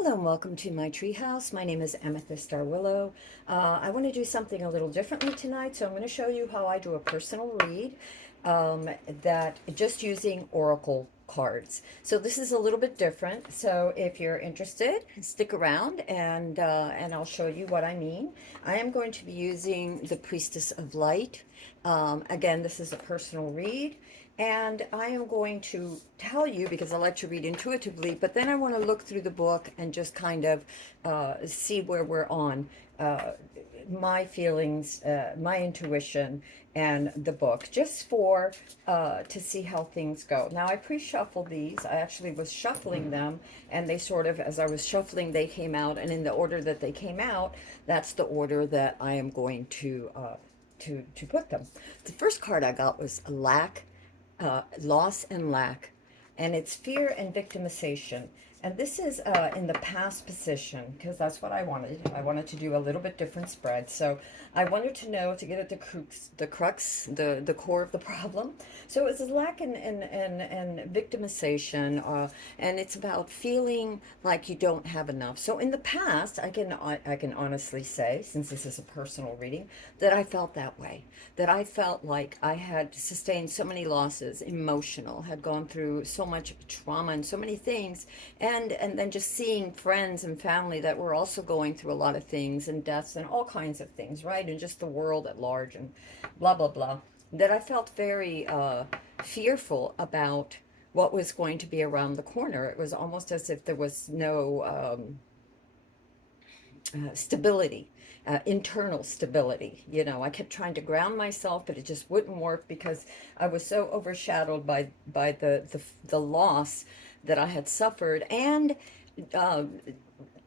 Hello and welcome to my treehouse. My name is Amethyst Starwillow. I want to do something a little differently tonight, so I'm going to show you how I do a personal read that just using oracle cards. So this is a little bit different. So if you're interested, stick around and I'll show you what I mean. I am going to be using the Priestess of Light. Again, this is a personal read. And I am going to tell you, because I like to read intuitively, but then I want to look through the book and just kind of see where we're on my feelings, my intuition, and the book, just for to see how things go. Now, I pre-shuffled these. I actually was shuffling them, and they sort of, as I was shuffling, they came out, and in the order that they came out, that's the order that I am going to put them. The first card I got was lack, loss and lack, and it's fear and victimization. And this is in the past position because that's what I wanted. I wanted to do a little bit different spread. So I wanted to know to get at the core of the problem. So it's lack and victimization, and it's about feeling like you don't have enough. So in the past, I can honestly say, since this is a personal reading, that I felt that way. That I felt like I had sustained so many losses, emotional, had gone through so much trauma and so many things, and then just seeing friends and family that were also going through a lot of things and deaths and all kinds of things, right? And just the world at large and blah blah blah. That I felt very fearful about what was going to be around the corner. It was almost as if there was no stability, internal stability. You know, I kept trying to ground myself, but it just wouldn't work because I was so overshadowed by the loss that I had suffered, and uh,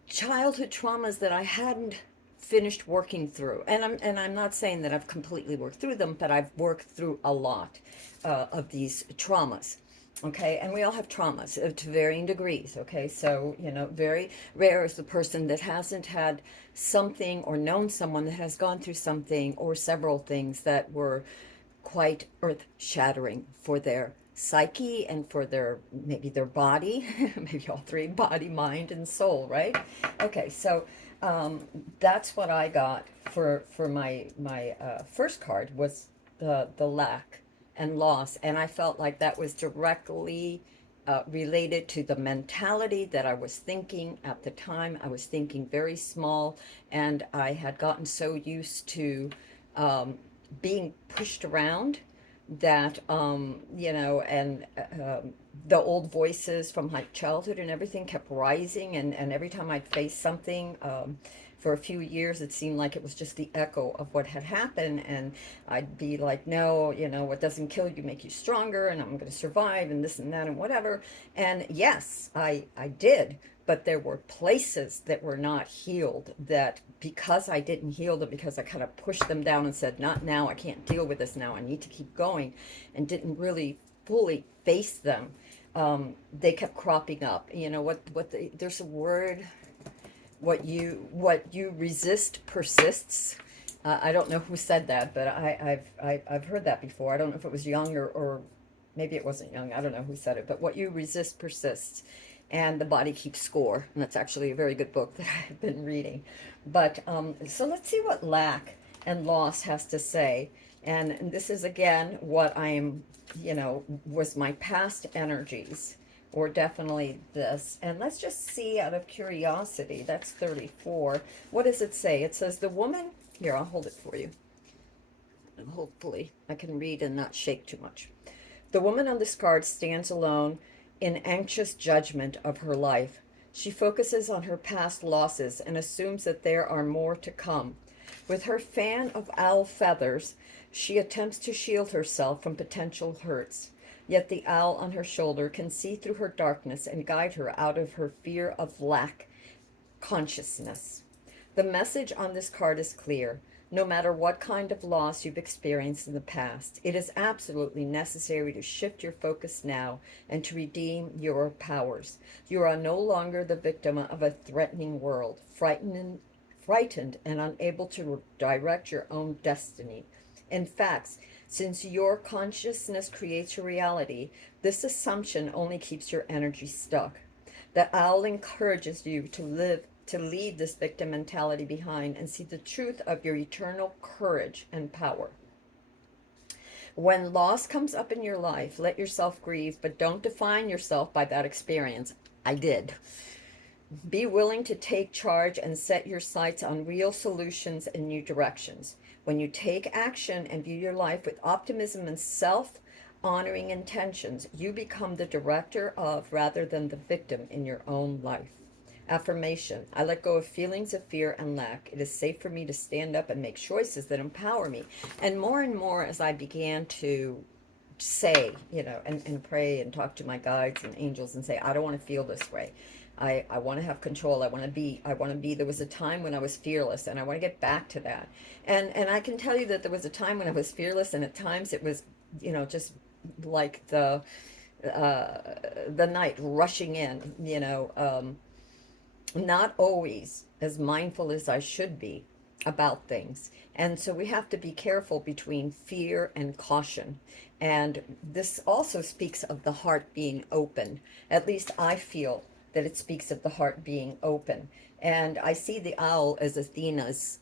childhood traumas that I hadn't finished working through. And I'm not saying that I've completely worked through them, but I've worked through a lot of these traumas. Okay, and we all have traumas to varying degrees. Okay, so very rare is the person that hasn't had something or known someone that has gone through something or several things that were quite earth shattering for their psyche and for their maybe their body, maybe all three: body, mind, and soul, right? Okay, so um, that's what I got for my first card was the lack and loss, and I felt like that was directly related to the mentality that I was thinking at the time. I was thinking very small, and I had gotten so used to um, being pushed around that and the old voices from my childhood and everything kept rising, and every time I'd face something, for a few years it seemed like it was just the echo of what had happened, and I'd be like, no, what doesn't kill you make you stronger, and I'm going to survive, and this and that and whatever. And yes, I did, but there were places that were not healed, that because I didn't heal them, because I kind of pushed them down and said, not now, I can't deal with this now, I need to keep going, and didn't really fully face them, they kept cropping up. There's a word, what you resist persists. I don't know who said that, but I've heard that before. I don't know if it was Young or maybe it wasn't Young. I don't know who said it, but what you resist persists, and the body keeps score. And that's actually a very good book that I've been reading. But so let's see what lack and loss has to say. And this is again what I am, was my past energies, or definitely this. And let's just see out of curiosity. That's 34. What does it say? It says the woman. Here, I'll hold it for you. And hopefully I can read and not shake too much. The woman on this card stands alone in anxious judgment of her life. She focuses on her past losses and assumes that there are more to come. With her fan of owl feathers, she attempts to shield herself from potential hurts. Yet the owl on her shoulder can see through her darkness and guide her out of her fear of lack consciousness. The message on this card is clear. No matter what kind of loss you've experienced in the past, it is absolutely necessary to shift your focus now and to redeem your powers. You are no longer the victim of a threatening world, frightened and unable to direct your own destiny. In fact, since your consciousness creates your reality, this assumption only keeps your energy stuck. The owl encourages you to leave this victim mentality behind and see the truth of your eternal courage and power. When loss comes up in your life, let yourself grieve, but don't define yourself by that experience. I did. Be willing to take charge and set your sights on real solutions and new directions. When you take action and view your life with optimism and self honoring intentions, you become the director of rather than the victim in your own life. Affirmation: I let go of feelings of fear and lack. It is safe for me to stand up and make choices that empower me. And more as I began to say, and pray and talk to my guides and angels and say, I don't want to feel this way. I want to have control. I want to be, there was a time when I was fearless, and I want to get back to that. And I can tell you that there was a time when I was fearless, and at times it was, just like the night rushing in, not always as mindful as I should be about things. And so we have to be careful between fear and caution. And this also speaks of the heart being open. At least I feel that it speaks of the heart being open. And I see the owl as Athena's,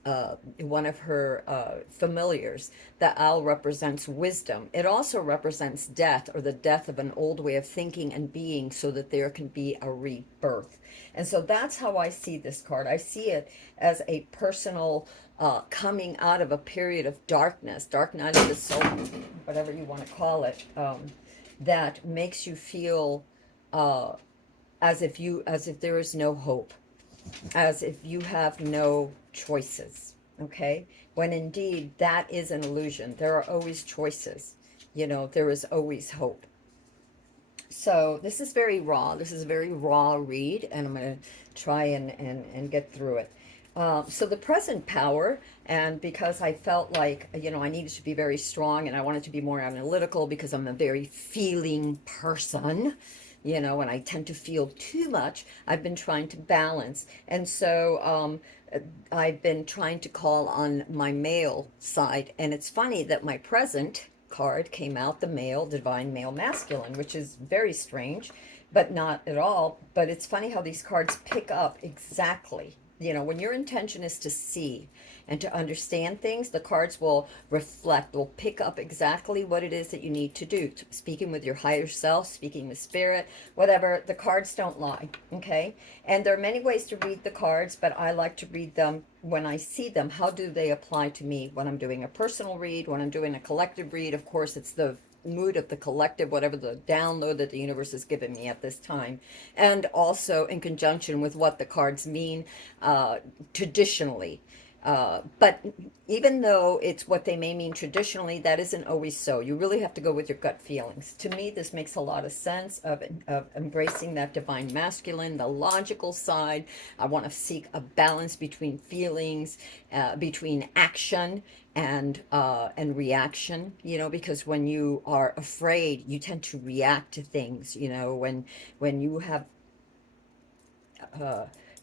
one of her familiars. The owl represents wisdom. It also represents death, or the death of an old way of thinking and being, so that there can be a rebirth. And so that's how I see this card. I see it as a personal coming out of a period of darkness, dark night of the soul, whatever you want to call it, that makes you feel as if there is no hope, as if you have no choices. Okay, when indeed that is an illusion. There are always choices. There is always hope. So this is very raw. This is a very raw read, and I'm going to try and get through it. So the present power, and because I felt like, I needed to be very strong, and I wanted to be more analytical because I'm a very feeling person, and I tend to feel too much. I've been trying to balance. And so I've been trying to call on my male side. And it's funny that my present card came out, the male, divine male masculine, which is very strange, but not at all. But it's funny how these cards pick up exactly. When your intention is to see and to understand things, the cards will reflect, will pick up exactly what it is that you need to do. Speaking with your higher self, speaking with spirit, whatever, the cards don't lie, okay? And there are many ways to read the cards, but I like to read them when I see them. How do they apply to me when I'm doing a personal read, when I'm doing a collective read? Of course, it's the mood of the collective, whatever the download that the universe has given me at this time, and also in conjunction with what the cards mean traditionally. But even though it's what they may mean traditionally, that isn't always so. You really have to go with your gut feelings. To me, this makes a lot of sense of embracing that divine masculine, the logical side. I want to seek a balance between feelings, between action and reaction, because when you are afraid, you tend to react to things. When you have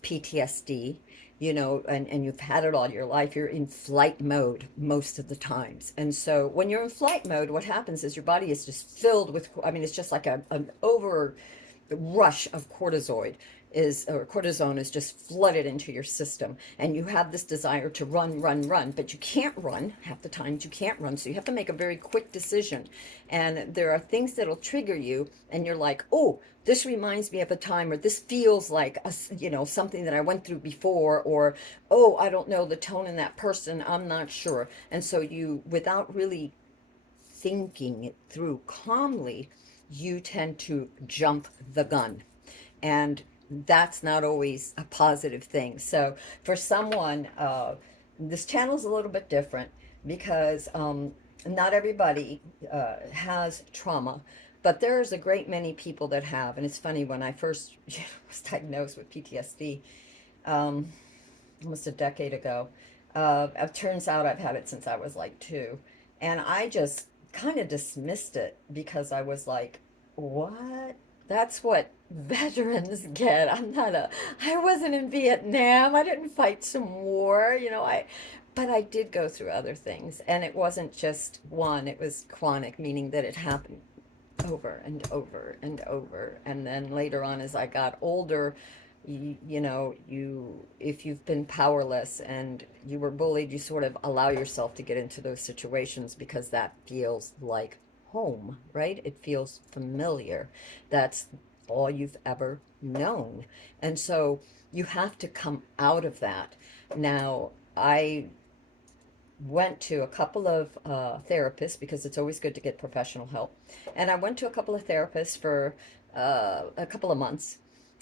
PTSD, and you've had it all your life, you're in flight mode most of the times. And so when you're in flight mode, what happens is your body is just filled with, it's just like an over rush of cortisone is just flooded into your system, and you have this desire to run, but you can't run. Half the times you can't run, so you have to make a very quick decision. And there are things that'll trigger you, and you're like, oh, this reminds me of a time, or this feels like something that I went through before, or oh, I don't know the tone in that person, I'm not sure. And so you, without really thinking it through calmly, you tend to jump the gun. And that's not always a positive thing. So for someone, this channel is a little bit different because not everybody has trauma, but there's a great many people that have. And it's funny, when I first was diagnosed with PTSD almost a decade ago, it turns out I've had it since I was like 2. And I just kind of dismissed it because I was like, what? That's what veterans get. I wasn't in Vietnam. I didn't fight some war, but I did go through other things. And it wasn't just one, it was chronic, meaning that it happened over and over and over. And then later on, as I got older, you know, if you've been powerless and you were bullied, you sort of allow yourself to get into those situations because that feels like home, right? It feels familiar. That's all you've ever known. And so you have to come out of that. Now, I went to a couple of therapists because it's always good to get professional help. And I went to a couple of therapists for a couple of months.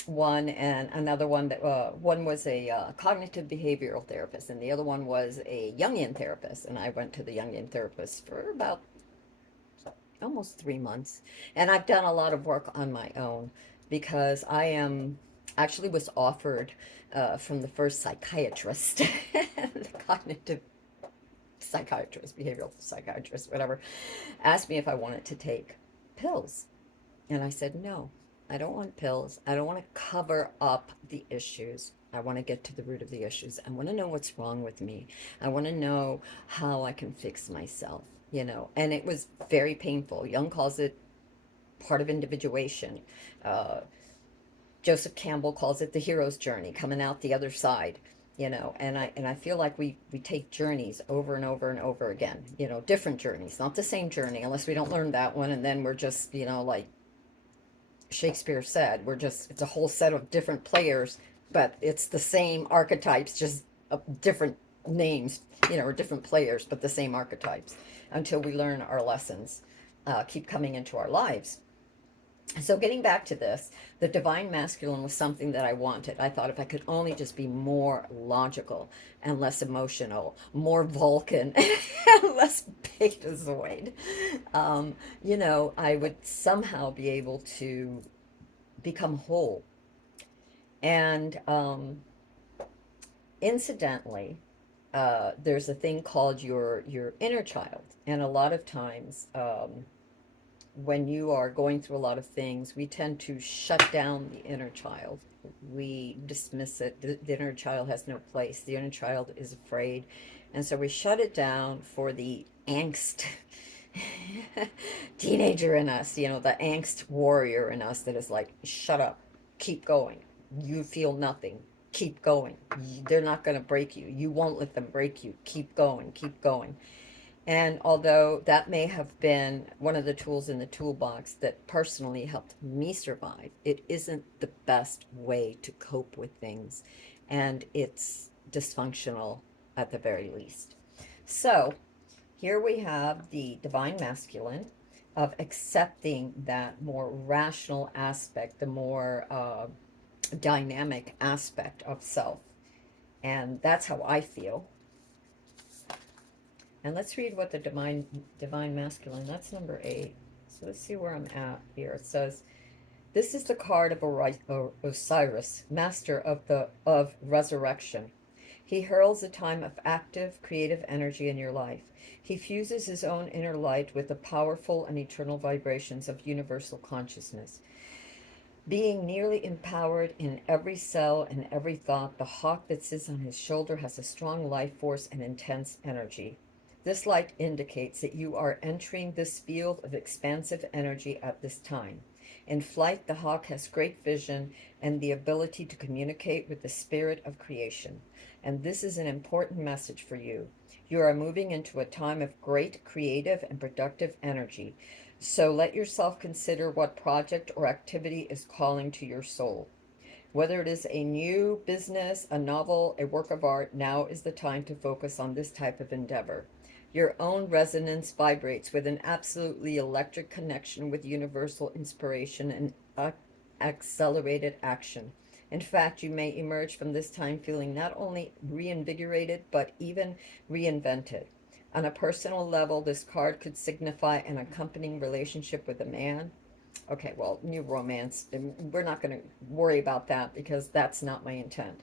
One and another one that one was a cognitive behavioral therapist, and the other one was a Jungian therapist. And I went to the Jungian therapist for about almost 3 months. And I've done a lot of work on my own because I am actually was offered from the first psychiatrist, the cognitive psychiatrist, behavioral psychiatrist, whatever, asked me if I wanted to take pills. And I said, no, I don't want pills. I don't want to cover up the issues. I want to get to the root of the issues. I want to know what's wrong with me. I want to know how I can fix myself, you know. And it was very painful. Jung calls it part of individuation. Uh, Joseph Campbell calls it the hero's journey, coming out the other side, you know. And I feel like we take journeys over and over and over again, you know, different journeys, not the same journey, unless we don't learn that one, and then we're just, you know, like Shakespeare said, we're just it's a whole set of different players, but it's the same archetypes, just different names, you know, or different players, but the same archetypes until we learn our lessons keep coming into our lives. So getting back to this, the divine masculine was something that I wanted. I thought if I could only just be more logical and less emotional, more Vulcan and less Betazoid, you know, I would somehow be able to become whole. And incidentally, there's a thing called your inner child, and a lot of times when you are going through a lot of things, we tend to shut down the inner child. We dismiss it. The inner child has no place. The inner child is afraid. And so we shut it down for the angst teenager in us, you know, the angst warrior in us that is like, shut up, keep going. You feel nothing. Keep going. They're not going to break you. You won't let them break you. Keep going, keep going. And although that may have been one of the tools in the toolbox that personally helped me survive, it isn't the best way to cope with things. And it's dysfunctional at the very least. So here we have the divine masculine of accepting that more rational aspect, the more dynamic aspect of self. And that's how I feel. And let's read what the divine masculine, that's number 8. So let's see where I'm at here. It says, this is the card of Osiris, master of resurrection. He heralds a time of active, creative energy in your life. He fuses his own inner light with the powerful and eternal vibrations of universal consciousness. Being nearly empowered in every cell and every thought, the hawk that sits on his shoulder has a strong life force and intense energy. This light indicates that you are entering this field of expansive energy at this time. In flight, the hawk has great vision and the ability to communicate with the spirit of creation. And this is an important message for you. You are moving into a time of great creative and productive energy. So let yourself consider what project or activity is calling to your soul. Whether it is a new business, a novel, a work of art, now is the time to focus on this type of endeavor. Your own resonance vibrates with an absolutely electric connection with universal inspiration and accelerated action. In fact, you may emerge from this time feeling not only reinvigorated, but even reinvented. On a personal level, this card could signify an accompanying relationship with a man. Okay, well, new romance. We're not going to worry about that because that's not my intent.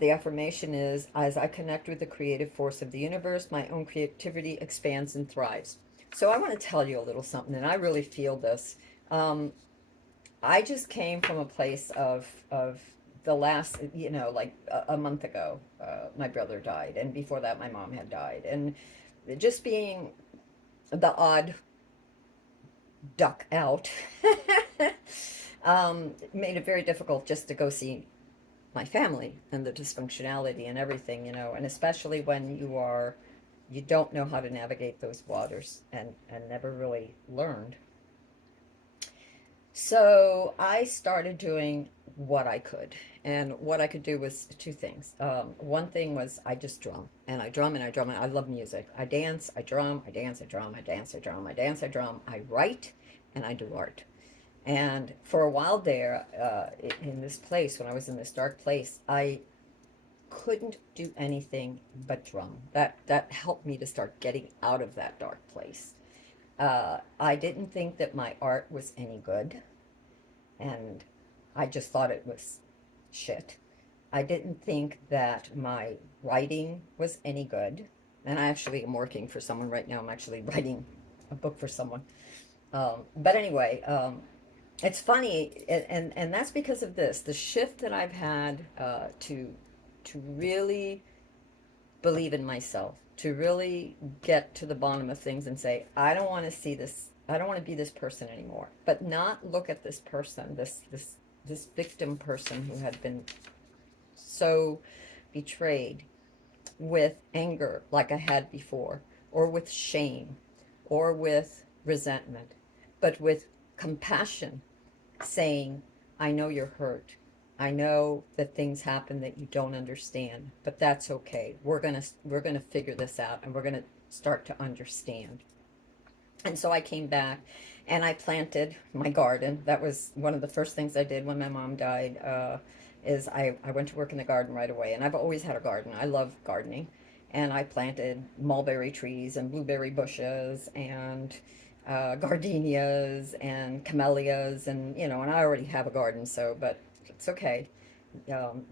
The affirmation is, as I connect with the creative force of the universe, my own creativity expands and thrives. So I want to tell you a little something, and I really feel this. Um, I just came from a place of the last, you know, like a month ago, my brother died, and before that, my mom had died, and just being the odd duck out. It made it very difficult just to go see my family and the dysfunctionality and everything, and especially when you don't know how to navigate those waters and never really learned. So I started doing what I could. And what I could do was two things. One thing was I just drum, and I drum and I drum, and I love music. I dance, I drum, I dance, I drum, I dance, I drum, I dance, I drum, I write, and I do art. And for a while there, in this place, when I was in this dark place, I couldn't do anything but drum. That helped me to start getting out of that dark place. I didn't think that my art was any good, and I just thought it was shit. I didn't think that my writing was any good, and I actually am working for someone right now. I'm actually writing a book for someone. But anyway, it's funny, and that's because of this, the shift that I've had to really believe in myself, to really get to the bottom of things and say, I don't want to see this. I don't want to be this person anymore. But not look at this person, this victim person who had been so betrayed, with anger like I had before, or with shame, or with resentment, but with compassion, saying, I know you're hurt. I know that things happen that you don't understand, but that's okay. We're gonna figure this out, and we're gonna start to understand. And so I came back and I planted my garden. That was one of the first things I did when my mom died. Is I went to work in the garden right away, and I've always had a garden. I love gardening, and I planted mulberry trees and blueberry bushes and gardenias and camellias, and and I already have a garden, so but it's okay.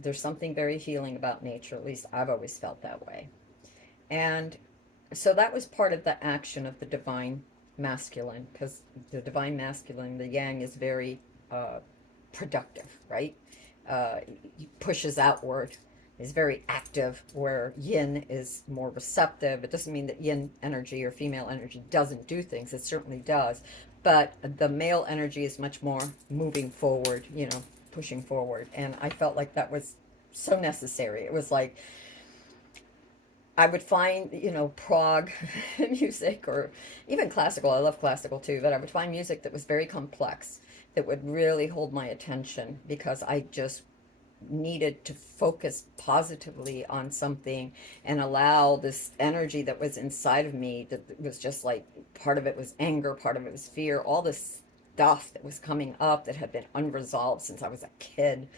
There's something very healing about nature. At least I've always felt that way. And so that was part of the action of the divine masculine, because the divine masculine, the yang, is very uh, productive, right? He pushes outward, is very active, where yin is more receptive. It doesn't mean that yin energy or female energy doesn't do things, it certainly does. But the male energy is much more moving forward, pushing forward. And I felt like that was so necessary. It was like I would find, prog music, or even classical. I love classical too, but I would find music that was very complex, that would really hold my attention, because I just needed to focus positively on something and allow this energy that was inside of me, that was just like, part of it was anger, part of it was fear, all this stuff that was coming up that had been unresolved since I was a kid.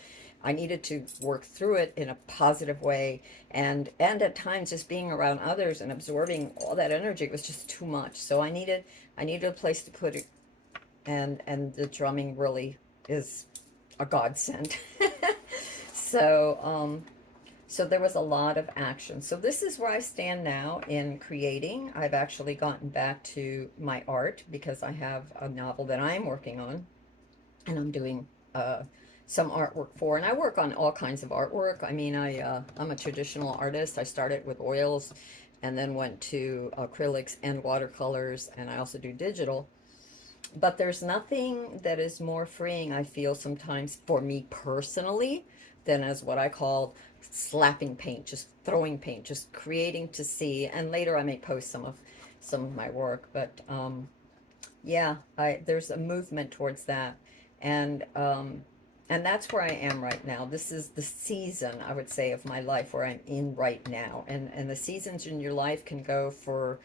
I needed to work through it in a positive way, and at times just being around others and absorbing all that energy was just too much. So I needed a place to put it, and the drumming really is a godsend. So so there was a lot of action. So this is where I stand now in creating. I've actually gotten back to my art, because I have a novel that I'm working on, and I'm doing some artwork for. And I work on all kinds of artwork. I mean, I'm a traditional artist. I started with oils, and then went to acrylics and watercolors, and I also do digital. But there's nothing that is more freeing, I feel sometimes, for me personally, than as what I call slapping paint, just throwing paint, just creating to see. And later I may post some of my work, but yeah, I there's a movement towards that. And that's where I am right now. This is the season, I would say, of my life where I'm in right now. And the seasons in your life can go for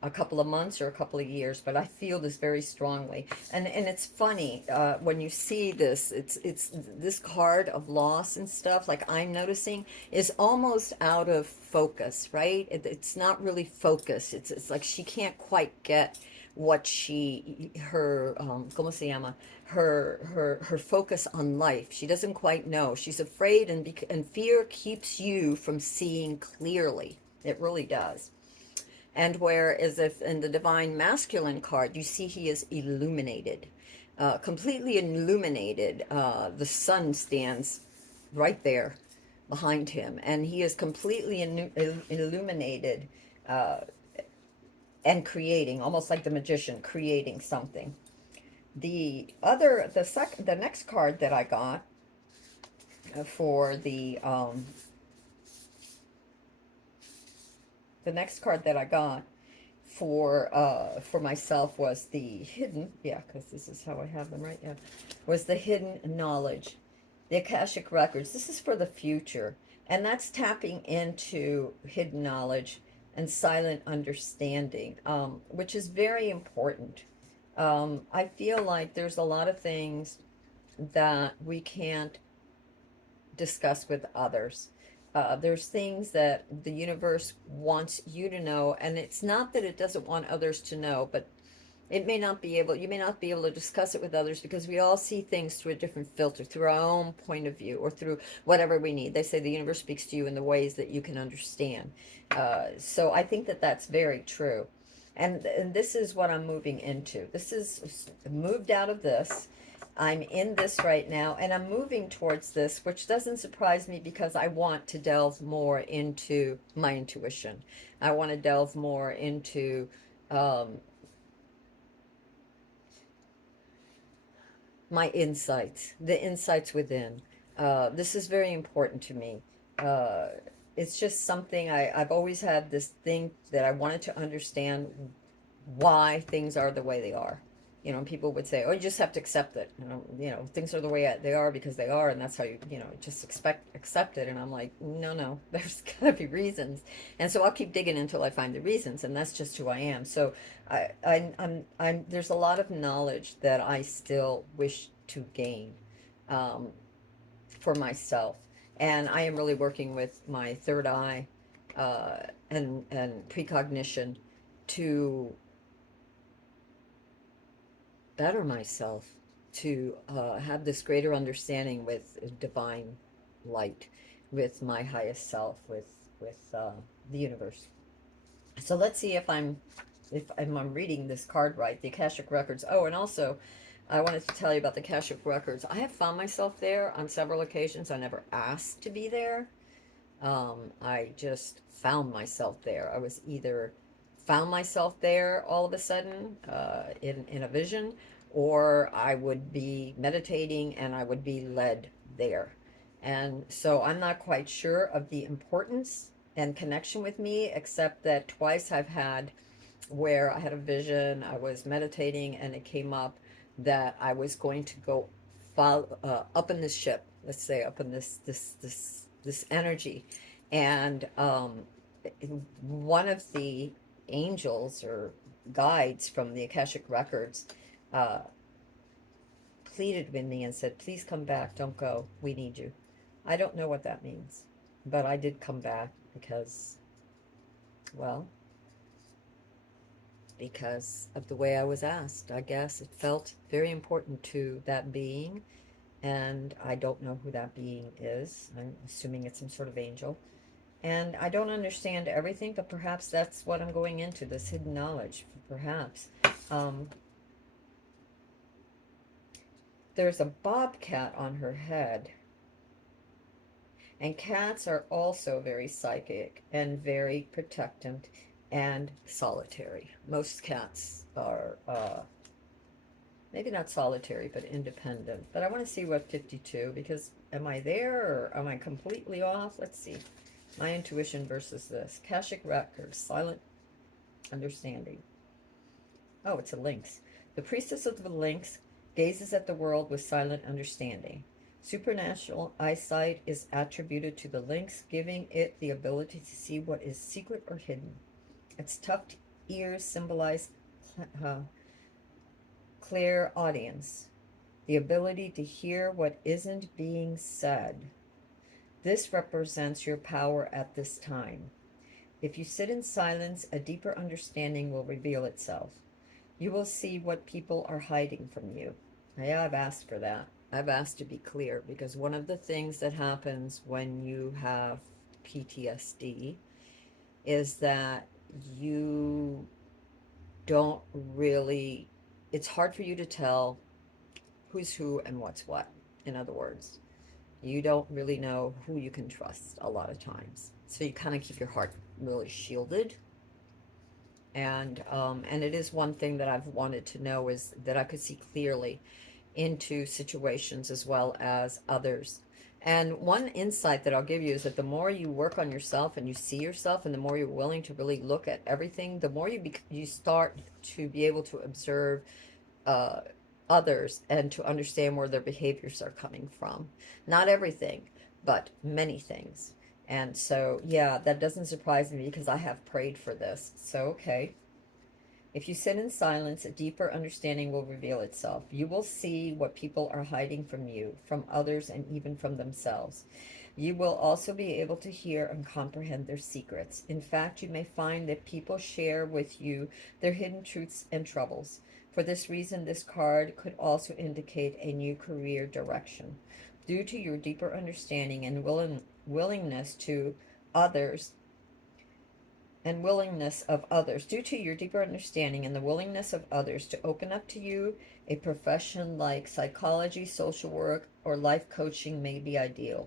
a couple of months or a couple of years, but I feel this very strongly. And it's funny, when you see this, it's this card of loss and stuff, like I'm noticing, is almost out of focus, right? It's not really focused. It's like she can't quite get what her ¿cómo se llama? Her focus on life. She doesn't quite know. She's afraid, and fear keeps you from seeing clearly. It really does. And whereas if in the divine masculine card, you see he is illuminated, completely illuminated. The sun stands right there behind him, and he is completely illuminated, uh, and creating, almost like the magician creating something. The next card that I got for the next card that I got for myself was the hidden, yeah, because this is how I have them, right? Yeah, was the hidden knowledge, the Akashic records. This is for the future, and that's tapping into hidden knowledge and silent understanding, which is very important. I feel like there's a lot of things that we can't discuss with others. There's things that the universe wants you to know, and it's not that it doesn't want others to know, but you may not be able to discuss it with others because we all see things through a different filter, through our own point of view, or through whatever we need. They say the universe speaks to you in the ways that you can understand. So I think that that's very true. And this is what I'm moving into. This is moved out of this. I'm in this right now, and I'm moving towards this, which doesn't surprise me because I want to delve more into my intuition. I want to delve more into um, my insights, the insights within. This is very important to me. Uh, it's just something I've always had this thing that I wanted to understand why things are the way they are. You know, people would say, "Oh, you just have to accept it." Things are the way they are because they are, and that's how you just accept it. And I'm like, no, no, there's gotta be reasons, and so I'll keep digging until I find the reasons, and that's just who I am. So there's a lot of knowledge that I still wish to gain, um, for myself, and I am really working with my third eye, uh, and precognition to better myself, to have this greater understanding with divine light, with my highest self, with the universe. So let's see if I'm reading this card right. The Akashic records. Oh, and also, I wanted to tell you about the Akashic records. I have found myself there on several occasions. I never asked to be there. I just found myself there. I was either found myself there all of a sudden, in a vision, or I would be meditating and I would be led there. And so I'm not quite sure of the importance and connection with me, except that twice I've had where I had a vision, I was meditating, and it came up that I was going to go up in this ship, let's say up in this energy, and one of the angels or guides from the Akashic records uh, pleaded with me and said, "Please come back, don't go, we need you." I don't know what that means, but I did come back well, because of the way I was asked. I guess it felt very important to that being, and I don't know who that being is. I'm assuming it's some sort of angel. And I don't understand everything, but perhaps that's what I'm going into, this hidden knowledge. Perhaps. Um, there's a bobcat on her head. And cats are also very psychic and very protectant and solitary. Most cats are maybe not solitary, but independent. But I want to see what 52, because am I there or am I completely off? Let's see. My intuition versus this. Akashic records, silent understanding. Oh, it's a lynx. The priestess of the lynx gazes at the world with silent understanding. Supernatural eyesight is attributed to the lynx, giving it the ability to see what is secret or hidden. Its tufted ears symbolize uh, clairaudience, the ability to hear what isn't being said. This represents your power at this time. If you sit in silence, a deeper understanding will reveal itself. You will see what people are hiding from you. Yeah, I've asked for that. I've asked to be clear because one of the things that happens when you have PTSD is that you don't really, it's hard for you to tell who's who and what's what. In other words, you don't really know who you can trust a lot of times. So you kind of keep your heart really shielded. And it is one thing that I've wanted to know, is that I could see clearly into situations as well as others. And one insight that I'll give you is that the more you work on yourself and you see yourself, and the more you're willing to really look at everything, the more you start to be able to observe uh, others and to understand where their behaviors are coming from. Not everything, but many things. And so, yeah, that doesn't surprise me because I have prayed for this. So, okay. If you sit in silence, a deeper understanding will reveal itself. You will see what people are hiding from you, from others, and even from themselves. You will also be able to hear and comprehend their secrets. In fact, you may find that people share with you their hidden truths and troubles. For this reason, this card could also indicate a new career direction. Due to your deeper understanding and willingness to others willingness of others, due to your deeper understanding and the willingness of others to open up to you, a profession like psychology, social work, or life coaching may be ideal.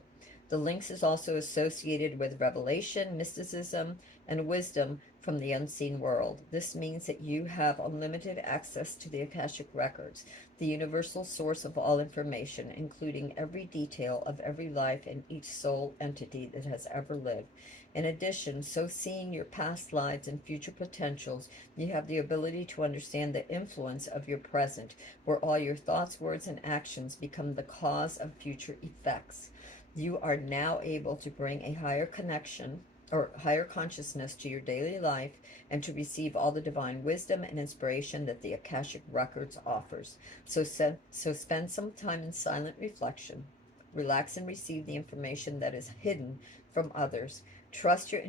The Lynx is also associated with revelation, mysticism, and wisdom from the unseen world. This means that you have unlimited access to the Akashic Records, the universal source of all information, including every detail of every life and each soul entity that has ever lived. In addition, so seeing your past lives and future potentials, you have the ability to understand the influence of your present, where all your thoughts, words, and actions become the cause of future effects. You are now able to bring a higher connection or higher consciousness to your daily life and to receive all the divine wisdom and inspiration that the Akashic Records offers. So spend some time in silent reflection. Relax and receive the information that is hidden from others. Trust your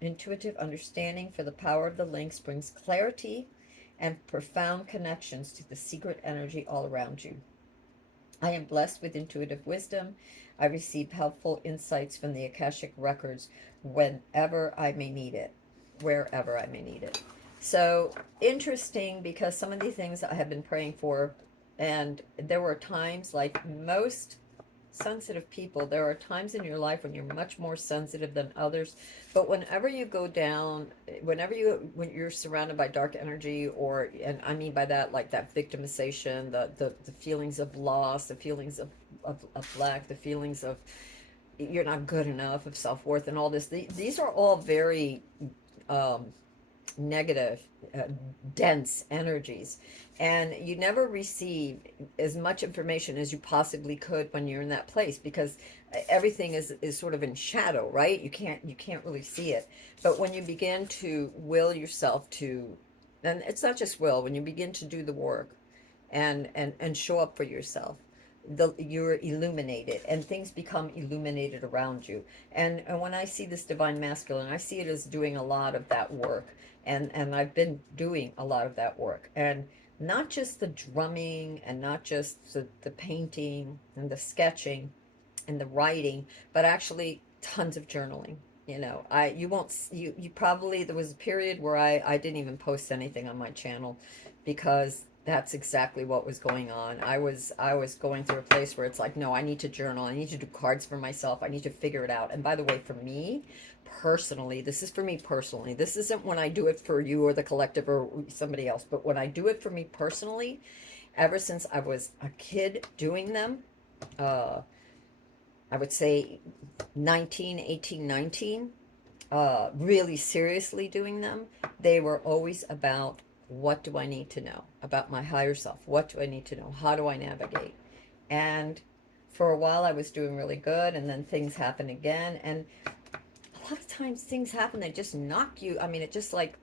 intuitive understanding, for the power of the Lynx brings clarity and profound connections to the secret energy all around you. I am blessed with intuitive wisdom. I receive helpful insights from the Akashic Records whenever I may need it, wherever I may need it. So interesting, because some of these things I have been praying for, and there were times, like most sensitive people, there are times in your life when you're much more sensitive than others. But whenever you go down, when you're surrounded by dark energy, or, and I mean by that, like that victimization, the feelings of loss, the feelings of lack, the feelings of you're not good enough, of self-worth, and all this, these are all very um negative, uh, dense energies. And you never receive as much information as you possibly could when you're in that place, because everything is sort of in shadow, right? You can't really see it. But when you begin to will yourself to, and it's not just will, when you begin to do the work and show up for yourself, you're illuminated, and things become illuminated around you. And when I see this divine masculine, I see it as doing a lot of that work. And I've been doing a lot of that work, and not just the drumming, and not just the painting and the sketching and the writing, but actually tons of journaling. You won't, you probably, there was a period where I didn't even post anything on my channel, because that's exactly what was going on. I was going through a place where it's like, no, I need to journal. I need to do cards for myself. I need to figure it out. And by the way, for me personally, this is for me personally. This isn't when I do it for you or the collective or somebody else, but when I do it for me personally, ever since I was a kid doing them, uh, I would say 19, 18, 19, really seriously doing them, they were always about, what do I need to know about my higher self? What do I need to know? How do I navigate? And for a while I was doing really good, and then things happen again. And a lot of times things happen that just knock you. I mean, it just like,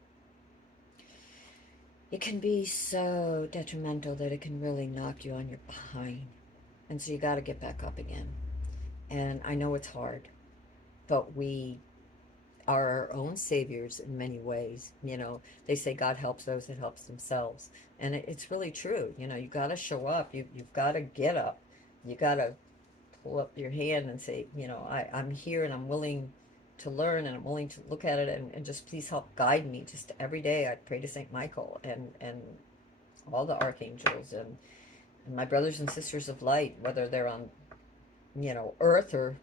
it can be so detrimental that it can really knock you on your behind. And so you got to get back up again. And I know it's hard, but we are our own saviors in many ways. They say God helps those that helps themselves. And it's really true. You got to show up. You've got to get up. You got to pull up your hand and say, I'm here, and I'm willing to learn, and I'm willing to look at it, and just please help guide me. Just every day I pray to St. Michael and all the archangels, and my brothers and sisters of light, whether they're on, earth or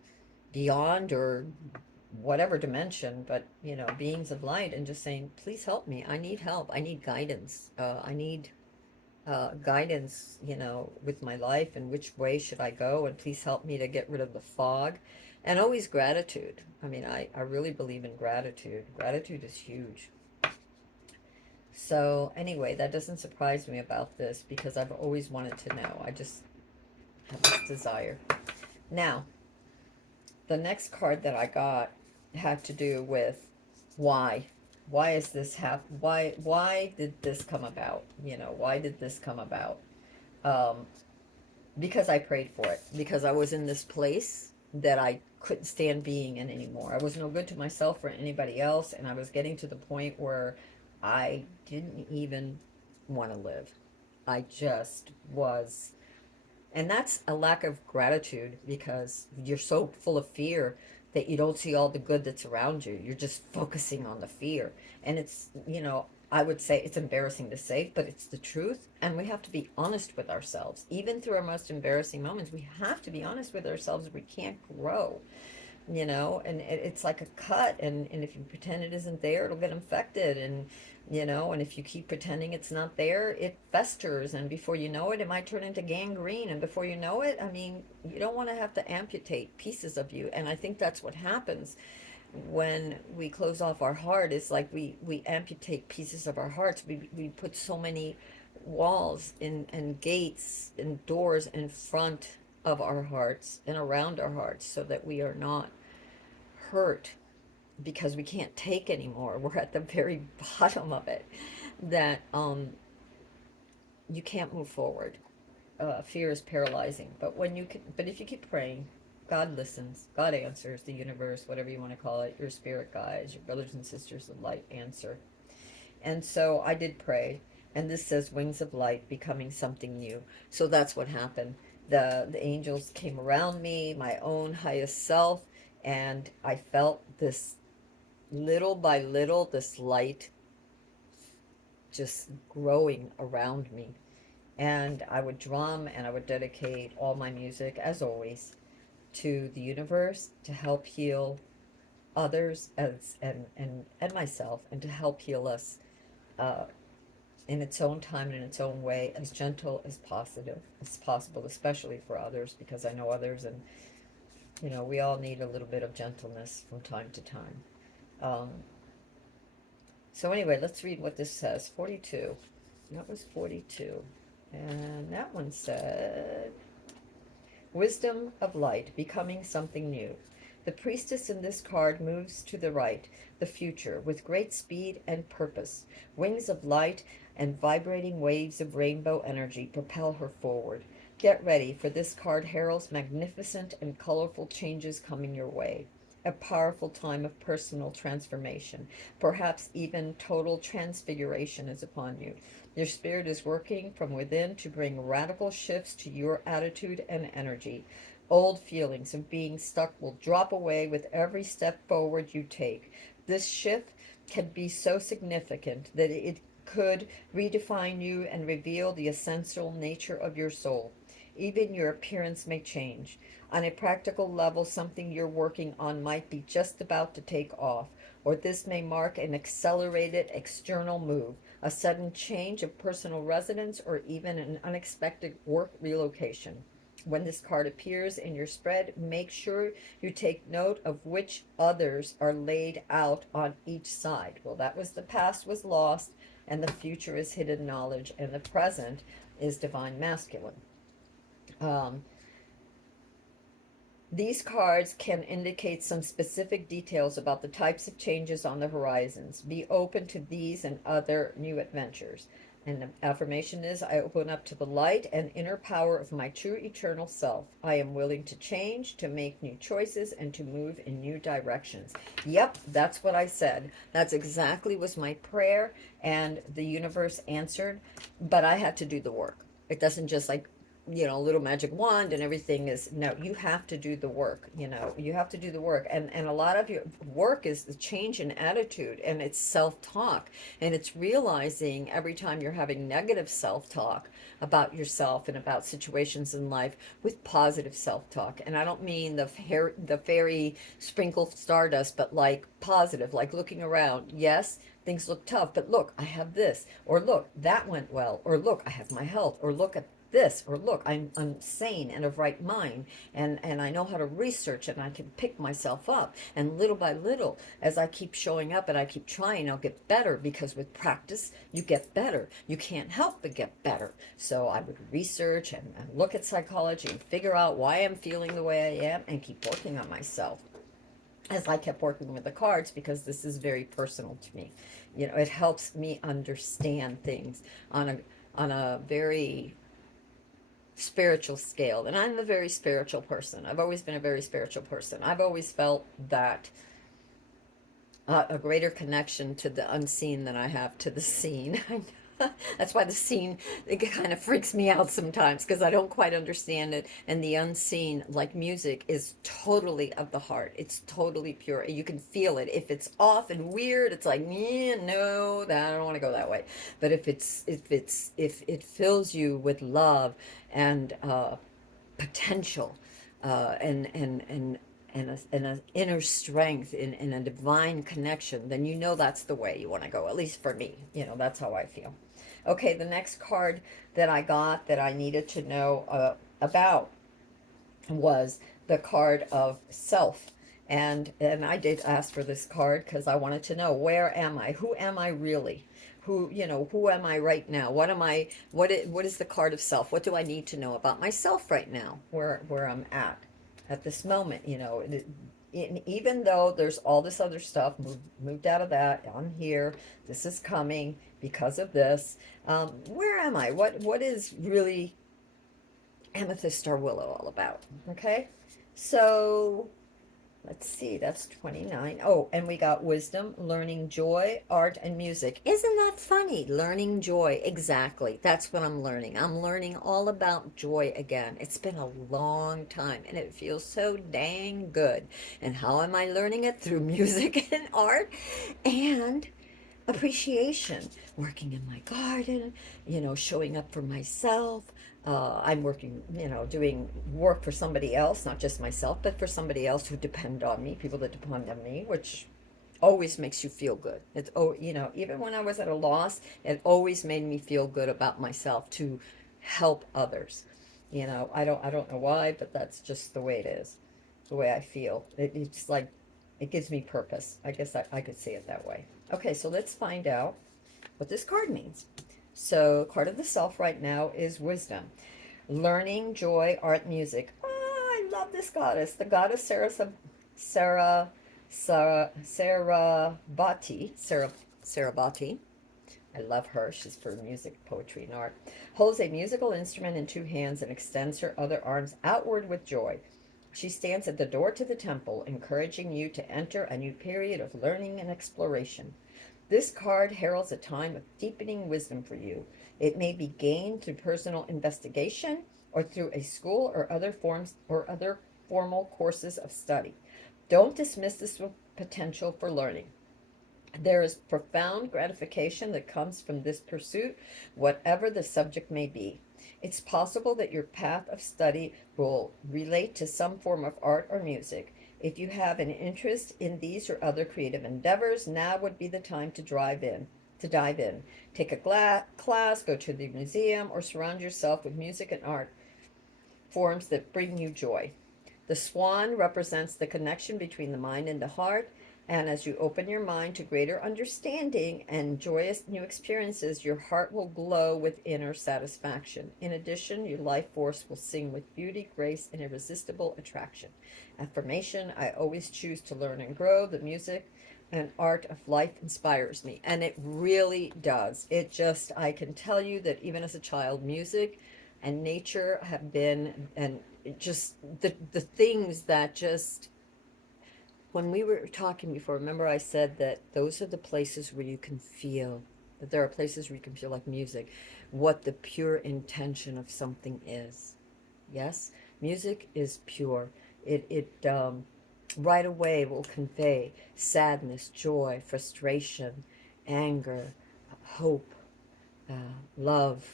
beyond, or whatever dimension, but beings of light, and just saying, please help me. I need help. I need guidance. I need guidance, with my life, and which way should I go, and please help me to get rid of the fog. And always gratitude. I mean, I really believe in gratitude. Gratitude is huge. So anyway, that doesn't surprise me about this, because I've always wanted to know. I just have this desire. Now, the next card that I got had to do with why. Why is this why did this come about? Why did this come about? Because I prayed for it. Because I was in this place that I couldn't stand being in anymore. I was no good to myself or anybody else, and I was getting to the point where I didn't even want to live. I just was. And that's a lack of gratitude, because you're so full of fear that you don't see all the good that's around you. You're just focusing on the fear. And it's, I would say it's embarrassing to say, but it's the truth. And we have to be honest with ourselves. Even through our most embarrassing moments, we have to be honest with ourselves, or we can't grow. And it's like a cut, and if you pretend it isn't there, it'll get infected, and if you keep pretending it's not there, it festers, and before you know it, it might turn into gangrene, and before you know it, I mean, you don't want to have to amputate pieces of you. And I think that's what happens when we close off our heart. Is like we amputate pieces of our hearts. We put so many walls and gates and doors in front of our hearts and around our hearts, so that we are not hurt, because we can't take anymore. We're at the very bottom of it, that you can't move forward. Fear is paralyzing, but if you keep praying, God listens, God answers, the universe, whatever you want to call it, your spirit guides, your brothers and sisters of light answer. And so I did pray, and this says wings of light, becoming something new. So that's what happened. The angels came around me, my own highest self, and I felt this, little by little, this light just growing around me. And I would drum, and I would dedicate all my music, as always, to the universe, to help heal others and myself, and to help heal us in its own time and in its own way, as gentle as possible, especially for others, because I know others, and we all need a little bit of gentleness from time to time. So anyway, let's read what this says. 42. That was 42. And that one said, wisdom of light, becoming something new. The priestess in this card moves to the right, the future, with great speed and purpose. Wings of light and vibrating waves of rainbow energy propel her forward. Get ready, for this card heralds magnificent and colorful changes coming your way. A powerful time of personal transformation, perhaps even total transfiguration, is upon you. Your spirit is working from within to bring radical shifts to your attitude and energy. Old feelings of being stuck will drop away with every step forward you take. This shift can be so significant that it could redefine you and reveal the essential nature of your soul. Even your appearance may change. On a practical level, something you're working on might be just about to take off, or this may mark an accelerated external move, a sudden change of personal residence, or even an unexpected work relocation. When this card appears in your spread, make sure you take note of which others are laid out on each side. Well, that was the past was lost, and the future is hidden knowledge, and the present is divine masculine. These cards can indicate some specific details about the types of changes on the horizons. Be open to these and other new adventures. And the affirmation is, I open up to the light and inner power of my true eternal self. I am willing to change, to make new choices, and to move in new directions. Yep, that's what I said. That's exactly was my prayer, and the universe answered, but I had to do the work. It doesn't just like little magic wand and everything is, no, you have to do the work. You have to do the work. And a lot of your work is the change in attitude, and it's self-talk, and it's realizing every time you're having negative self-talk about yourself and about situations in life with positive self-talk. And I don't mean the fairy sprinkle stardust, but like positive, like looking around. Yes, things look tough, but look, I have this, or look, that went well, or look, I have my health, or look at this, or look, I'm sane and of right mind, and I know how to research, and I can pick myself up, and little by little, as I keep showing up and I keep trying, I'll get better, because with practice you get better. You can't help but get better. So I would research and look at psychology and figure out why I'm feeling the way I am, and keep working on myself as I kept working with the cards, because this is very personal to me. It helps me understand things on a very spiritual scale. And I'm a very spiritual person. I've always been a very spiritual person. I've always felt that a greater connection to the unseen than I have to the seen. That's why the scene, it kind of freaks me out sometimes, because I don't quite understand it. And the unseen, like music, is totally of the heart. It's totally pure. You can feel it. If it's off and weird, it's like, yeah, no, I don't want to go that way. But if it fills you with love and potential, and an inner strength in a divine connection, then that's the way you want to go. At least for me, that's how I feel. Okay, the next card that I got that I needed to know about was the card of self. And I did ask for this card because I wanted to know, where am I? Who am I really? Who am I right now? What is the card of self? What do I need to know about myself right now, where I'm at this moment? Even though there's all this other stuff moved out of that, I'm here, this is coming because of this. Where am I? What is really Amethyst Star Willow all about? Okay, so let's see, that's 29. Oh, and we got wisdom, learning, joy, art, and music. Isn't that funny? Learning joy. Exactly. That's what I'm learning. I'm learning all about joy again. It's been a long time, and it feels so dang good. And how am I learning it? Through music and art and appreciation, working in my garden, showing up for myself. I'm working, doing work for somebody else, not just myself, but for somebody else who depend on me, people that depend on me, which always makes you feel good. Even when I was at a loss, it always made me feel good about myself to help others. I don't know why, but that's just the way it is, the way I feel. It's like it gives me purpose. I guess I could say it that way. Okay, so let's find out what this card means. So, card of the self right now is wisdom, learning, joy, art, music. Oh, I love this goddess. The goddess Sarabhati. I love her. She's for music, poetry, and art. Holds a musical instrument in two hands and extends her other arms outward with joy. She stands at the door to the temple, encouraging you to enter a new period of learning and exploration. This card heralds a time of deepening wisdom for you. It may be gained through personal investigation or through a school or other formal courses of study. Don't dismiss this potential for learning. There is profound gratification that comes from this pursuit, whatever the subject may be. It's possible that your path of study will relate to some form of art or music. If you have an interest in these or other creative endeavors, now would be the time to dive in. Take a class, go to the museum, or surround yourself with music and art forms that bring you joy. The swan represents the connection between the mind and the heart. And as you open your mind to greater understanding and joyous new experiences, your heart will glow with inner satisfaction. In addition, your life force will sing with beauty, grace, and irresistible attraction. Affirmation: I always choose to learn and grow. The music and art of life inspires me. And it really does. I can tell you that even as a child, music and nature have been, and just the things that just, when we were talking before, remember I said that those are the places where you can feel, that there are places where you can feel, like music, what the pure intention of something is. Yes, music is pure. It right away will convey sadness, joy, frustration, anger, hope, love,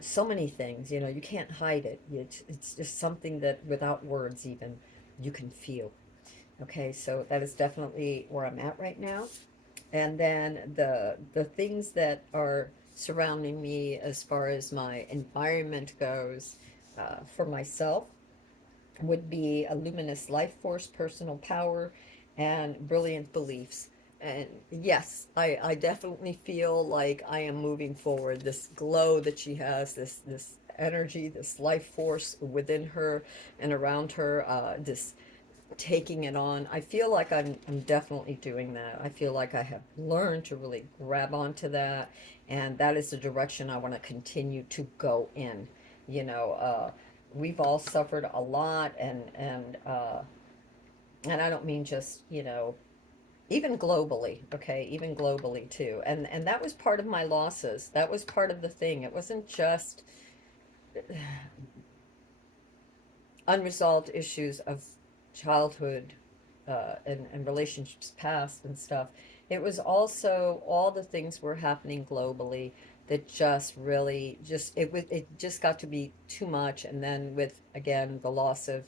so many things. You know, you can't hide it. It's just something that without words even you can feel. Okay, so that is definitely where I'm at right now. And then the things that are surrounding me as far as my environment goes, for myself, would be a luminous life force, personal power, and brilliant beliefs. And yes, I definitely feel like I am moving forward. This glow that she has, this energy, this life force within her and around her, this taking it on. I feel like I'm definitely doing that. I feel like I have learned to really grab onto that, and that is the direction I want to continue to go in. You know, we've all suffered a lot, and I don't mean just, you know, even globally, okay, even globally too. And that was part of my losses. That was part of the thing. It wasn't just unresolved issues of childhood, and relationships past and stuff. It was also all the things were happening globally that just really it just got to be too much. And then with again the loss of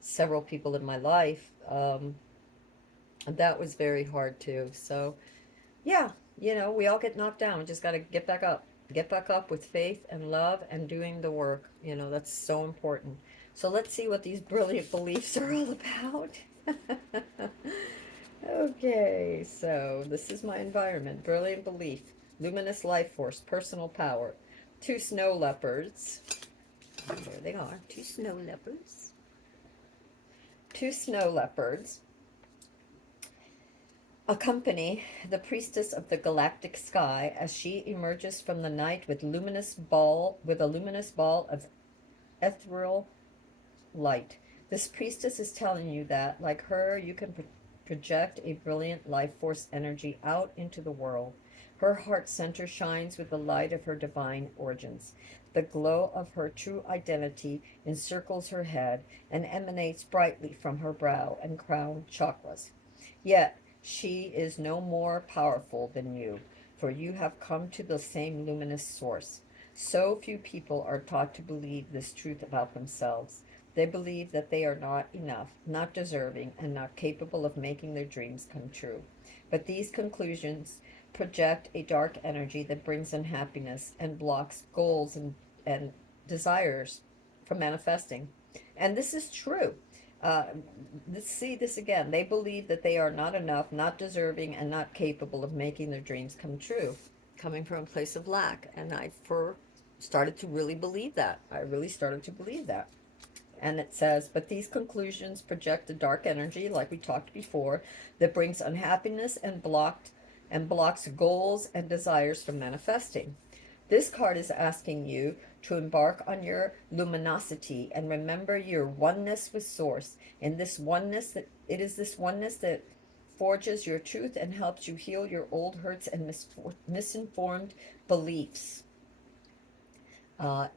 several people in my life, that was very hard too. So yeah, you know, we all get knocked down. We just got to get back up with faith and love and doing the work. You know, that's so important. So let's see what these brilliant beliefs are all about. Okay, so this is my environment. Brilliant belief, luminous life force, personal power. Two snow leopards. There they are. Two snow leopards. Two snow leopards accompany the priestess of the galactic sky as she emerges from the night with a luminous ball of ethereal light. This priestess is telling you that, like her, you can project a brilliant life force energy out into the world. Her heart center shines with the light of her divine origins. The glow of her true identity encircles her head and emanates brightly from her brow and crown chakras. Yet she is no more powerful than you, for you have come to the same luminous source. So few people are taught to believe this truth about themselves. They believe that they are not enough, not deserving, and not capable of making their dreams come true. But these conclusions project a dark energy that brings unhappiness and blocks goals and desires from manifesting. And this is true. Uh, let's see this again. They believe that they are not enough, not deserving, and not capable of making their dreams come true, coming from a place of lack. And started to really believe that. I really started to believe that. And it says, but these conclusions project a dark energy, like we talked before, that brings unhappiness and blocks goals and desires from manifesting. This card is asking you to embark on your luminosity and remember your oneness with Source. And it is this oneness that forges your truth and helps you heal your old hurts and misinformed beliefs.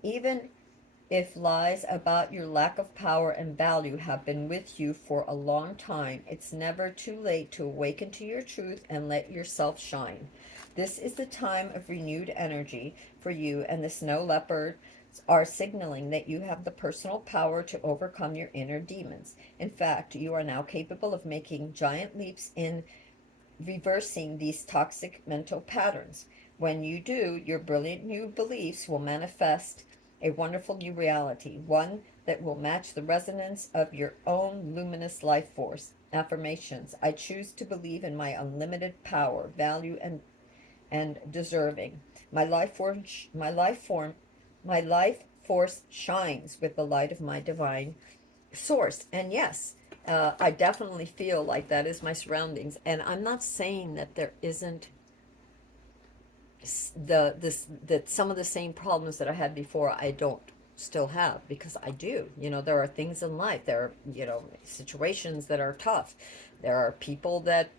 Even if lies about your lack of power and value have been with you for a long time, it's never too late to awaken to your truth and let yourself shine. This is the time of renewed energy for you, and the snow leopards are signaling that you have the personal power to overcome your inner demons. In fact, you are now capable of making giant leaps in reversing these toxic mental patterns. When you do, your brilliant new beliefs will manifest a wonderful new reality, one that will match the resonance of your own luminous life force. Affirmations. I choose to believe in my unlimited power, value, and deserving. My life force shines with the light of my divine source. And yes, I definitely feel like that is my surroundings. And I'm not saying that there isn't that some of the same problems that I had before I don't still have, because I do. You know, there are things in life. There are, you know, situations that are tough. There are people that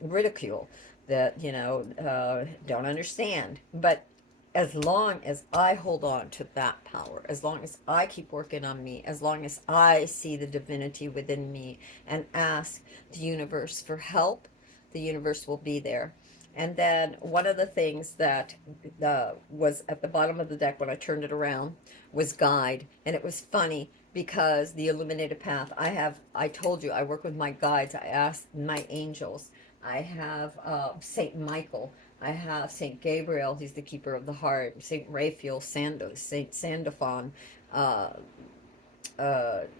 ridicule, that, you know, don't understand. But as long as I hold on to that power, as long as I keep working on me, as long as I see the divinity within me and ask the universe for help, the universe will be there. And then one of the things that was at the bottom of the deck when I turned it around was guide. And it was funny because the illuminated path, I told you, I work with my guides. I ask my angels. I have Saint Michael. I have Saint Gabriel. He's the keeper of the heart. Saint Raphael, Saint Sandalphon, uh,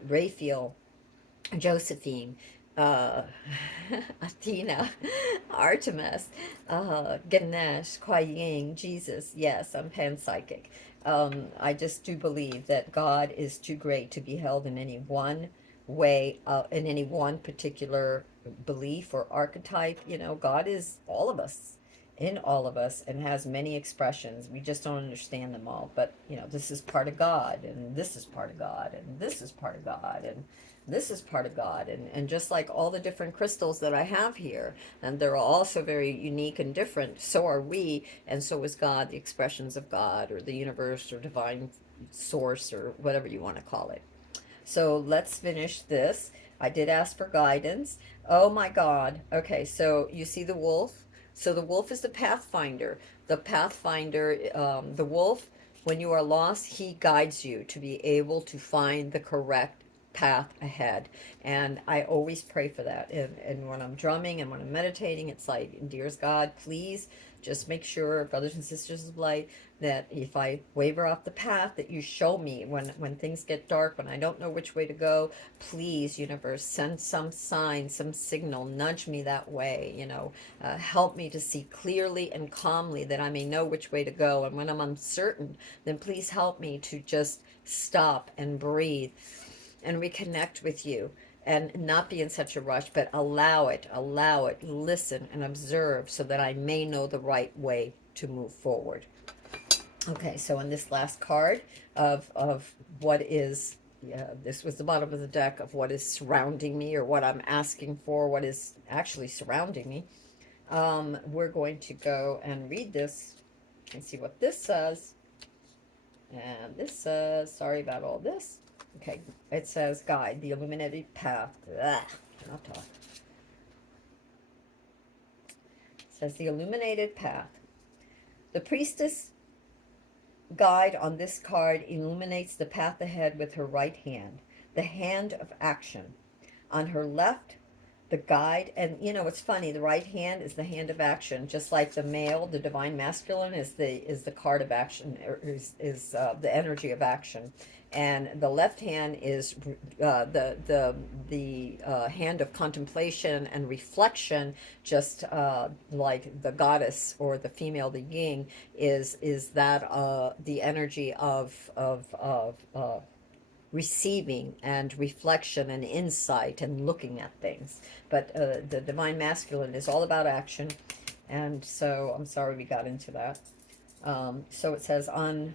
Raphael, Josephine, uh, Athena, Artemis, Ganesh, Kuai Yin, Jesus. Yes, I'm panpsychic. I just do believe that God is too great to be held in any one way, in any one particular belief or archetype. You know, God is all of us, in all of us, and has many expressions. We just don't understand them all. But, you know, this is part of God, and this is part of God, and this is part of God, and this is part of God. And just like all the different crystals that I have here, and they're also very unique and different, so are we, and so is God, the expressions of God, or the universe, or divine source, or whatever you want to call it. So let's finish this. I did ask for guidance. Oh my God. Okay, so you see the wolf? So the wolf is the pathfinder. The pathfinder, the wolf, when you are lost, he guides you to be able to find the correct path ahead. And I always pray for that. And when I'm drumming and when I'm meditating, it's like, dearest God, please just make sure, brothers and sisters of light, that if I waver off the path, that you show me when things get dark, when I don't know which way to go. Please, universe, send some sign, some signal, nudge me that way, you know, help me to see clearly and calmly that I may know which way to go. And when I'm uncertain, then please help me to just stop and breathe and reconnect with you, and not be in such a rush, but allow it, listen and observe so that I may know the right way to move forward. Okay, so in this last card of what is, yeah, this was the bottom of the deck of what is surrounding me, or what I'm asking for, what is actually surrounding me. We're going to go and read this and see what this says. And this says, sorry about all this. Okay, it says guide, the illuminated path. Ugh, cannot talk. It says the illuminated path. The priestess guide on this card illuminates the path ahead with her right hand, the hand of action. On her left, the guide, and you know it's funny, the right hand is the hand of action, just like the male, the divine masculine is the card of action, or is the energy of action, and the left hand is the hand of contemplation and reflection, just like the goddess or the female, the yin, is that the energy of receiving and reflection and insight and looking at things. But the divine masculine is all about action. And so I'm sorry we got into that. So it says on,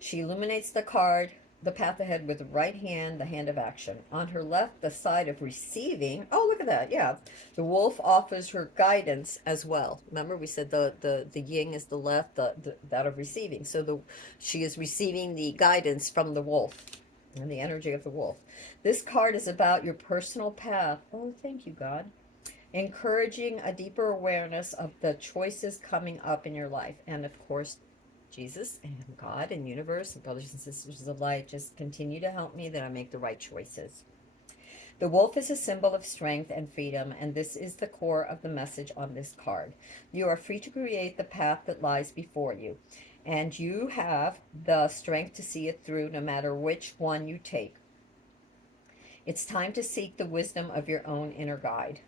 she illuminates the card, the path ahead with the right hand, the hand of action. On her left, the side of receiving. Oh, look at that. Yeah. The wolf offers her guidance as well. Remember, we said the yin is the left, that of receiving. So she is receiving the guidance from the wolf and the energy of the wolf. This card is about your personal path. Oh, thank you, God. Encouraging a deeper awareness of the choices coming up in your life. And of course, Jesus and God and universe and brothers and sisters of light, just continue to help me that I make the right choices. The wolf is a symbol of strength and freedom, and this is the core of the message on this card. You are free to create the path that lies before you, and you have the strength to see it through no matter which one you take. It's time to seek the wisdom of your own inner guide.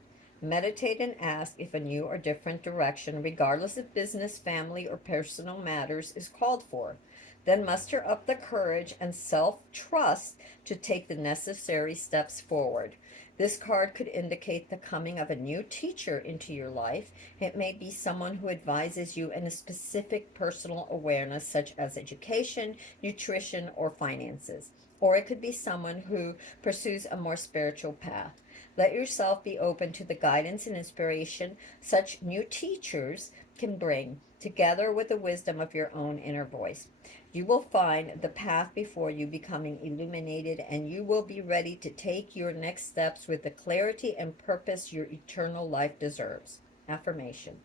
Meditate and ask if a new or different direction, regardless of business, family, or personal matters, is called for. Then muster up the courage and self-trust to take the necessary steps forward. This card could indicate the coming of a new teacher into your life. It may be someone who advises you in a specific personal awareness, such as education, nutrition, or finances. Or it could be someone who pursues a more spiritual path. Let yourself be open to the guidance and inspiration such new teachers can bring, together with the wisdom of your own inner voice. You will find the path before you becoming illuminated, and you will be ready to take your next steps with the clarity and purpose your eternal life deserves. Affirmation: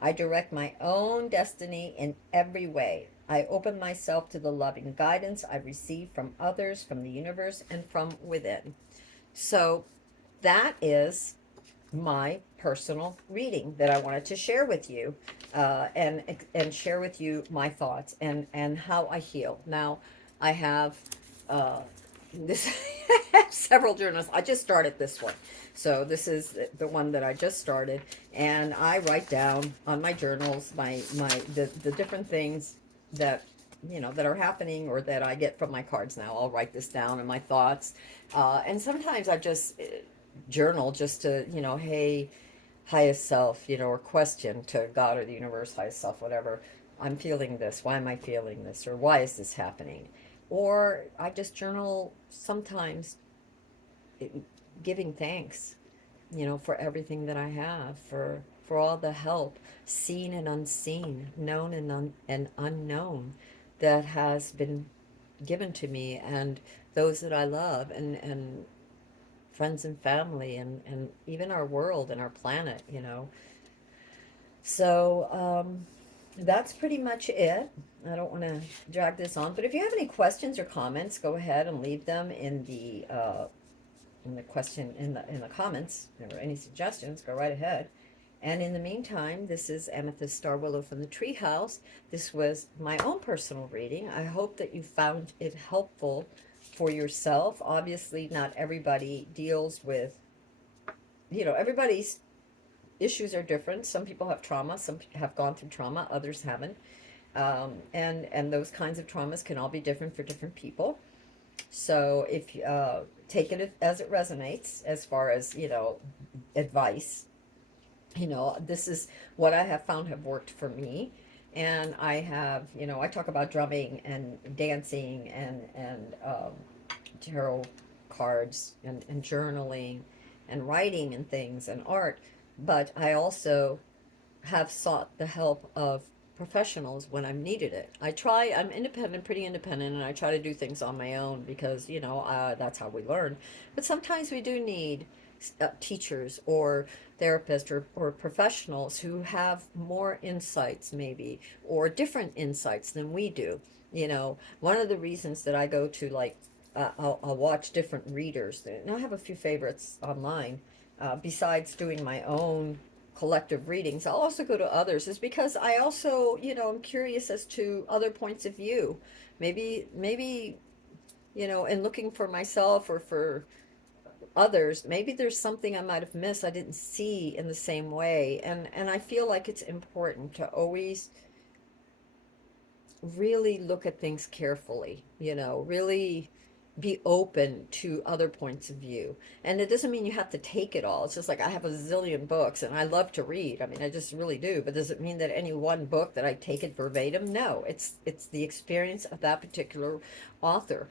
I direct my own destiny in every way. I open myself to the loving guidance I receive from others, from the universe, and from within. So that is my personal reading that I wanted to share with you, and share with you my thoughts and how I heal. Now, I have this I have several journals. I just started this one, so this is the one that I just started, and I write down on my journals the different things that that are happening or that I get from my cards. Now I'll write this down and my thoughts, and sometimes I just journal just to, hey, highest self, or question to God or the universe, highest self, whatever. I'm feeling this. Why am I feeling this? Or why is this happening? Or I just journal sometimes, eh, giving thanks, for everything that I have, for all the help, seen and unseen, known and unknown, that has been given to me, and those that I love, and friends and family, and even our world and our planet. So that's pretty much it. I don't want to drag this on, but if you have any questions or comments, go ahead and leave them in the question in the comments, or any suggestions. Go right ahead. And in the meantime, this is Amethyst Starwillow from the Treehouse. This was my own personal reading. I hope that you found it helpful for yourself. Obviously, not everybody deals with, everybody's issues are different. Some people have trauma, some have gone through trauma, others haven't. And those kinds of traumas can all be different for different people. So if take it as it resonates, as far as, advice. This is what I have found have worked for me. And I have, I talk about drumming and dancing and tarot cards and journaling and writing and things and art. But I also have sought the help of professionals when I've needed it. I'm independent, pretty independent, and I try to do things on my own because, that's how we learn. But sometimes we do need teachers or therapists or professionals who have more insights, maybe, or different insights than we do. One of the reasons that I go to, like, I'll watch different readers, and I have a few favorites online, besides doing my own collective readings. I'll also go to others, is because I also, I'm curious as to other points of view. Maybe, in looking for myself or for others, maybe there's something I might have missed I didn't see in the same way. And I feel like it's important to always really look at things carefully, really be open to other points of view. And it doesn't mean you have to take it all. It's just like I have a zillion books and I love to read. I mean, I just really do. But does it mean that any one book that I take it verbatim? No. It's the experience of that particular author.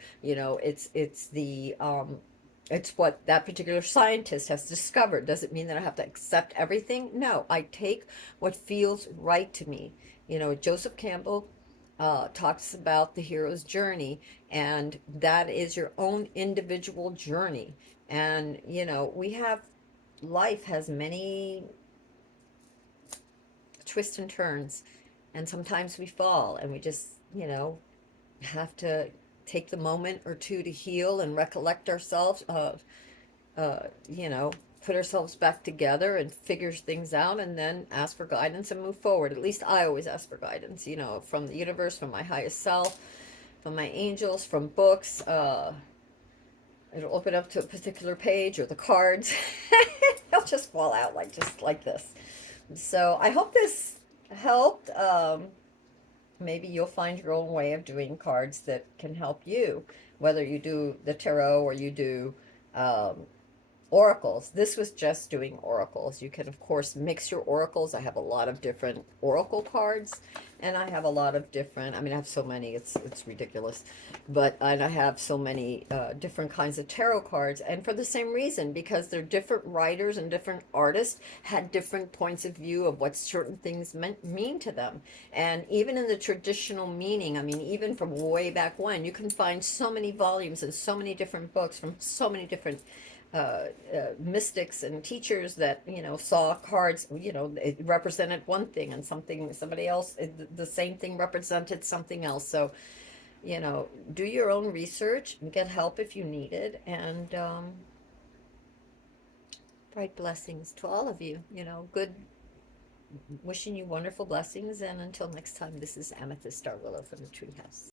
It's what that particular scientist has discovered. Does it mean that I have to accept everything? No. I take what feels right to me. Joseph Campbell talks about the hero's journey, and that is your own individual journey. And life has many twists and turns, and sometimes we fall, and we just have to take the moment or two to heal and recollect ourselves, uh, you know, put ourselves back together and figure things out, and then ask for guidance and move forward. At least I always ask for guidance, from the universe, from my highest self, from my angels, from books. It'll open up to a particular page or the cards. They'll just fall out just like this. So I hope this helped. Maybe you'll find your own way of doing cards that can help you, whether you do the tarot or you do, um, oracles. This was just doing oracles. You can, of course, mix your oracles. I have a lot of different oracle cards, and I have a lot of different, I mean, I have so many, it's ridiculous. But, and I have so many different kinds of tarot cards, and for the same reason, because they're different writers and different artists had different points of view of what certain things mean to them. And even in the traditional meaning, I mean, even from way back when, you can find so many volumes and so many different books from so many different mystics and teachers that, you know, saw cards, you know, it represented one thing, and something, somebody else, the same thing represented something else. So, you know, do your own research and get help if you need it. And bright blessings to all of you. You know, good, wishing you wonderful blessings. And until next time, this is Amethyst Starwillow from the Treehouse.